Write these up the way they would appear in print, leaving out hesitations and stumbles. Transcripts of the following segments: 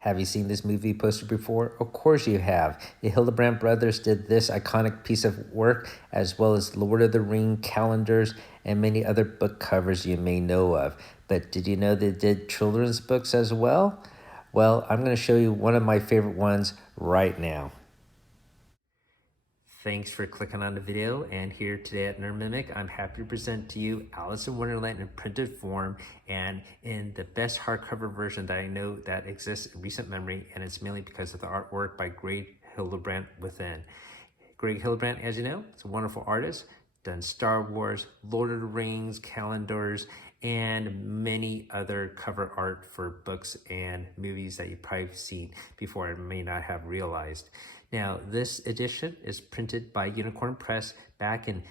Have you seen this movie poster before? Of course you have. The Hildebrandt brothers did this iconic piece of work, as well as Lord of the Ring calendars and many other book covers you may know of. But did you know they did children's books as well? Well, I'm going to show you one of my favorite ones right now. Thanks for clicking on the video, and here today at Nerd Mimic, I'm happy to present to you Alice in Wonderland in printed form and in the best hardcover version that I know that exists in recent memory, and it's mainly because of the artwork by Greg Hildebrandt within. Greg Hildebrandt, as you know, is a wonderful artist, done Star Wars, Lord of the Rings, calendars, and many other cover art for books and movies that you've probably seen before and may not have realized. Now, this edition is printed by Unicorn Press back in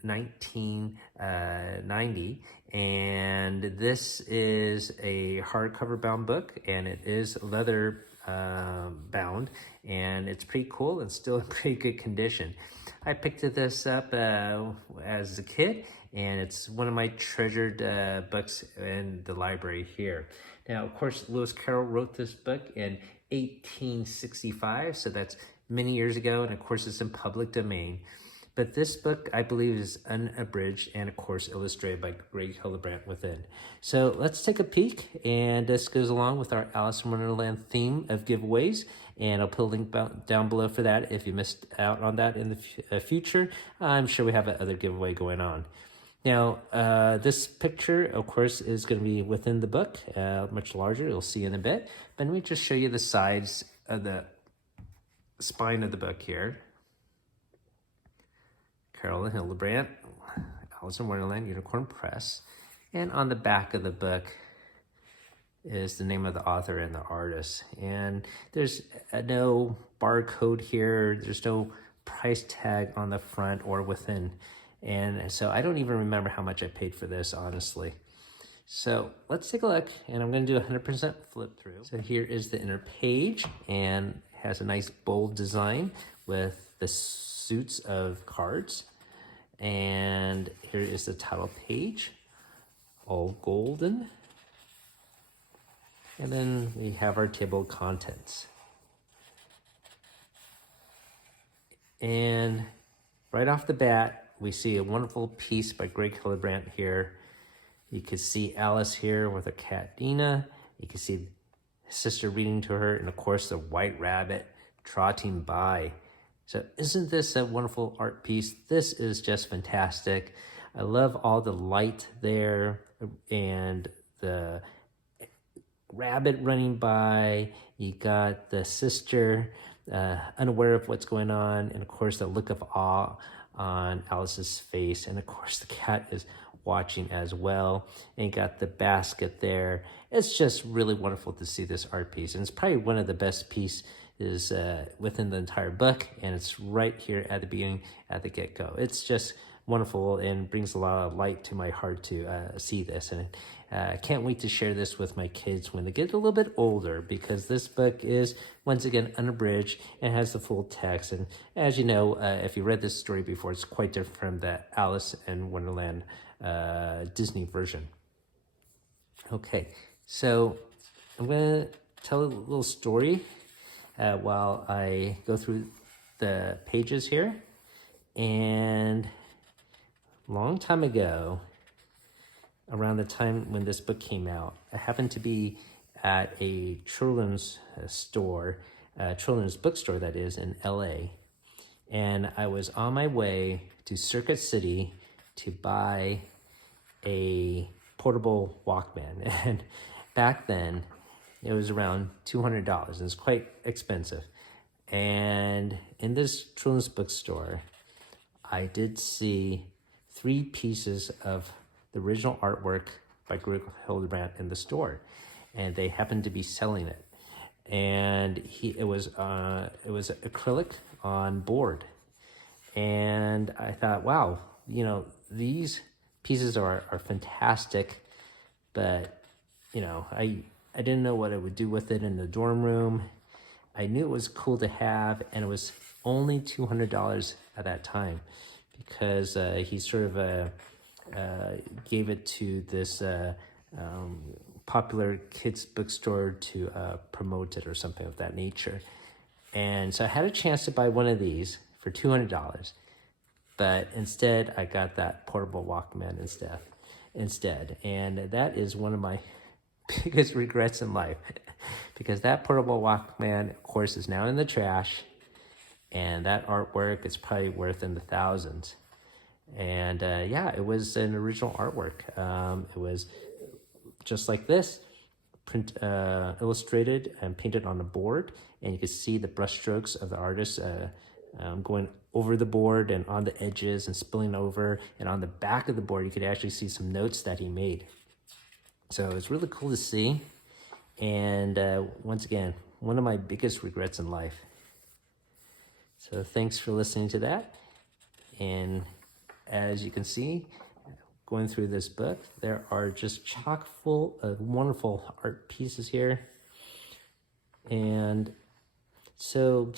1990, and this is a hardcover bound book, and it is leather bound, and it's pretty cool and still in pretty good condition. I picked this up as a kid, and it's one of my treasured books in the library here. Now, of course, Lewis Carroll wrote this book in 1865, so that's many years ago, and of course it's in public domain. But this book, I believe, is unabridged and, of course, illustrated by Greg Hildebrandt within. So let's take a peek, and this goes along with our Alice in Wonderland theme of giveaways, and I'll put a link down below for that if you missed out on that in the future. I'm sure we have another giveaway going on. Now, this picture, of course, is going to be within the book, much larger. You'll see in a bit. But let me just show you the sides of the spine of the book here. Carol and Hildebrandt, Alice in Wonderland, Unicorn Press. And on the back of the book is the name of the author and the artist. And there's no barcode here. There's no price tag on the front or within. And so I don't even remember how much I paid for this, honestly. So let's take a look, and I'm going to do a 100% flip through. So here is the inner page, and has a nice bold design with the suits of cards. And here is the title page, all golden. And then we have our table of contents. And right off the bat, we see a wonderful piece by Greg Hildebrandt here. You can see Alice here with her cat Dina. You can see his sister reading to her, and of course the white rabbit trotting by. So isn't this a wonderful art piece? This is just fantastic. I love all the light there and the rabbit running by. You got the sister unaware of what's going on, and of course the look of awe on Alice's face, and of course the cat is watching as well, and you got the basket there. It's just really wonderful to see this art piece, and it's probably one of the best pieces within the entire book, and it's right here at the beginning, at the get-go. It's just wonderful and brings a lot of light to my heart to see this, and I can't wait to share this with my kids when they get a little bit older, because this book is, once again, unabridged and has the full text. And as you know, if you read this story before, it's quite different from the Alice in Wonderland Disney version. Okay, so I'm going to tell a little story while I go through the pages here. And a long time ago, around the time when this book came out, I happened to be at a children's store, children's bookstore that is, in LA. And I was on my way to Circuit City to buy a portable Walkman. And back then, it was around $200, and it's quite expensive. And in this children's bookstore, I did see 3 pieces of the original artwork by Greg Hildebrandt in the store, and they happened to be selling it. And it was acrylic on board, and I thought, wow, you know, these pieces are fantastic, but you know, I didn't know what I would do with it in the dorm room. I knew it was cool to have, and it was only $200 at that time, because he sort of gave it to this popular kids bookstore to promote it or something of that nature. And so I had a chance to buy one of these for $200, but instead I got that portable Walkman instead. And that is one of my biggest regrets in life, because that portable Walkman, of course, is now in the trash, and that artwork is probably worth in the thousands. And yeah, it was an original artwork. It was just like this, illustrated and painted on a board, and you could see the brushstrokes of the artist going over the board and on the edges and spilling over, and on the back of the board you could actually see some notes that he made. So it's really cool to see, and once again, one of my biggest regrets in life. So thanks for listening to that. And as you can see, going through this book, there are just chock full of wonderful art pieces here. And so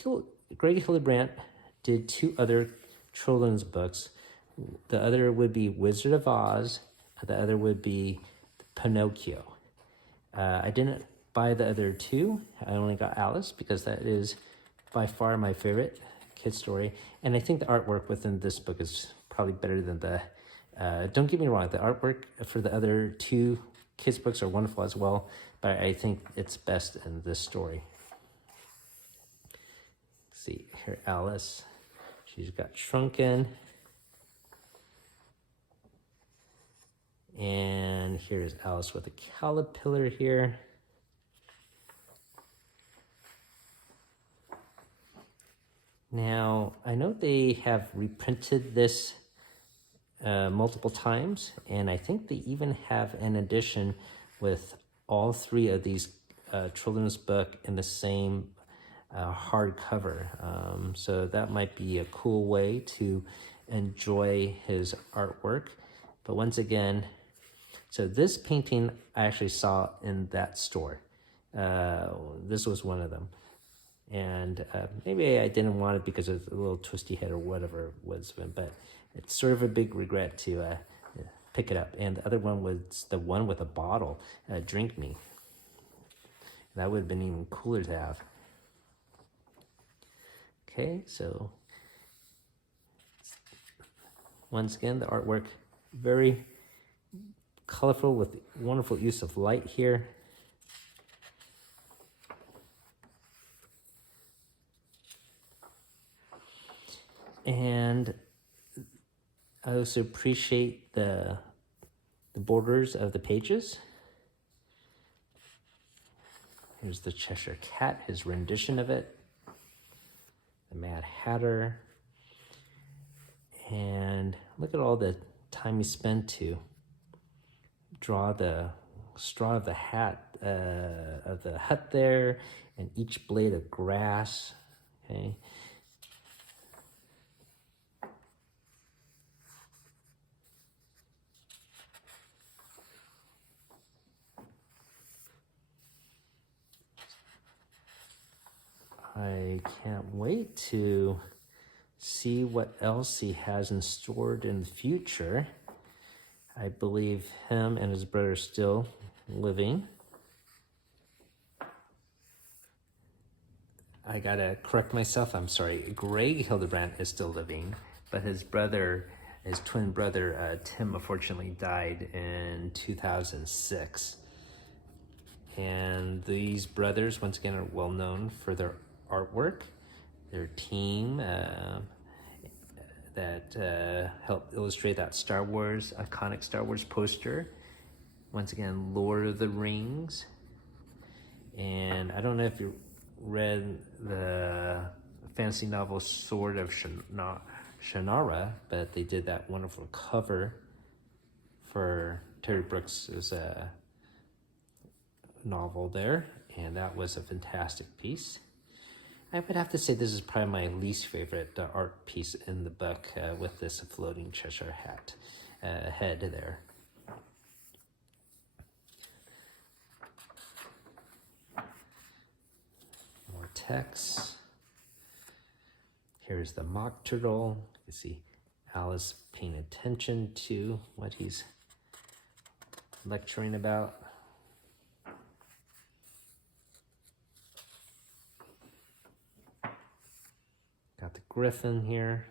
Greg Hildebrandt did 2 other children's books. The other would be Wizard of Oz. The other would be Pinocchio. I didn't buy the other 2. I only got Alice because that is by far my favorite kid story. And I think the artwork within this book is probably better than the... don't get me wrong, the artwork for the other 2 kids' books are wonderful as well, but I think it's best in this story. Let's see, here Alice, she's got shrunken. And here's Alice with a caterpillar here. Now, I know they have reprinted this multiple times, and I think they even have an edition with all 3 of these children's book in the same hardcover. So that might be a cool way to enjoy his artwork. But once again, so this painting I actually saw in that store. This was one of them. And maybe I didn't want it because of a little twisty head or whatever it was, but it's sort of a big regret to pick it up. And the other one was the one with a bottle, Drink Me. That would have been even cooler to have. Okay, so once again, the artwork, very colorful with wonderful use of light here. And I also appreciate the borders of the pages. Here's the Cheshire Cat, his rendition of it. The Mad Hatter. And look at all the time he spent to draw the straw of the hat, of the hut there, and each blade of grass, okay? I can't wait to see what else he has in store in the future. I believe him and his brother are still living. I gotta correct myself, I'm sorry. Greg Hildebrandt is still living, but his brother, his twin brother, Tim, unfortunately died in 2006. And these brothers, once again, are well known for their artwork, their team that helped illustrate that iconic Star Wars poster. Once again, Lord of the Rings. And I don't know if you read the fantasy novel Sword of Shannara, but they did that wonderful cover for Terry Brooks' novel there, and that was a fantastic piece. I would have to say this is probably my least favorite art piece in the book, with this floating Cheshire hat head there. More text. Here's the mock turtle. You can see Alice paying attention to what he's lecturing about. griffin here.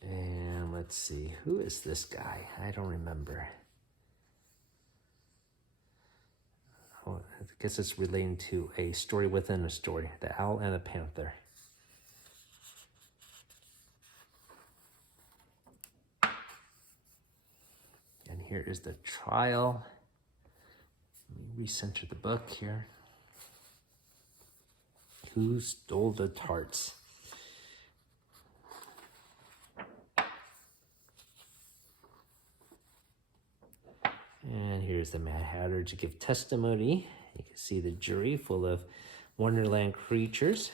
And let's see, who is this guy? I don't remember. Oh, I guess it's relating to a story within a story, the owl and the panther. And here is the trial. Let me recenter the book here. Who stole the tarts? And here's the Mad Hatter to give testimony. You can see the jury full of Wonderland creatures.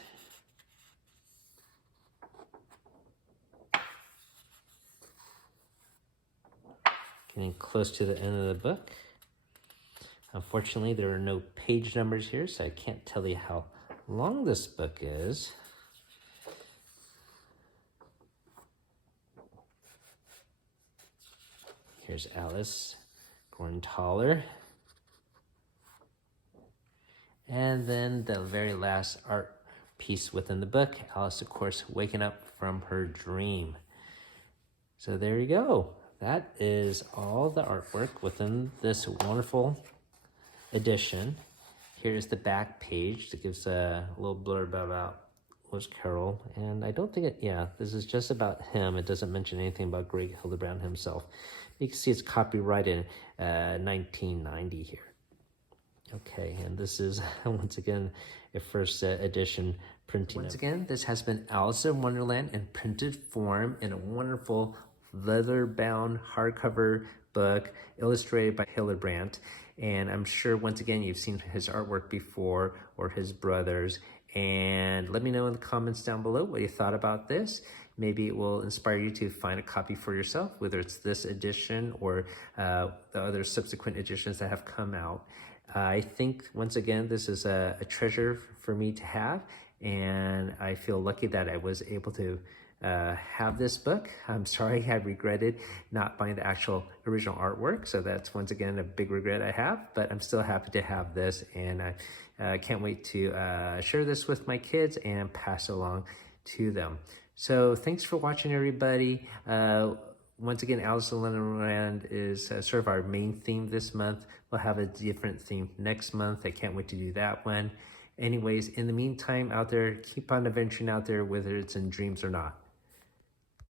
Getting close to the end of the book. Unfortunately, there are no page numbers here, so I can't tell you how long this book is. Here's Alice growing taller. And then the very last art piece within the book, Alice, of course, waking up from her dream. So there you go. That is all the artwork within this wonderful edition. Here is the back page that gives a little blurb about Lewis Carroll. And I don't think it, yeah, this is just about him. It doesn't mention anything about Greg Hildebrandt himself. You can see it's copyrighted in 1990 here. Okay, and this is, once again, a first edition printing. Once again, this has been Alice in Wonderland in printed form in a wonderful leather-bound hardcover book illustrated by Hildebrandt. And I'm sure, once again, you've seen his artwork before or his brothers. And let me know in the comments down below what you thought about this. Maybe it will inspire you to find a copy for yourself, whether it's this edition or the other subsequent editions that have come out. I think, once again, this is a treasure for me to have, and I feel lucky that I was able to have this book. I'm sorry I regretted not buying the actual original artwork, so that's, once again, a big regret I have, but I'm still happy to have this, and I can't wait to share this with my kids and pass it along to them. So thanks for watching, everybody. Once again, Alice in Wonderland is sort of our main theme this month. We'll have a different theme next month. I can't wait to do that one. Anyways, in the meantime, out there, keep on adventuring out there, whether it's in dreams or not.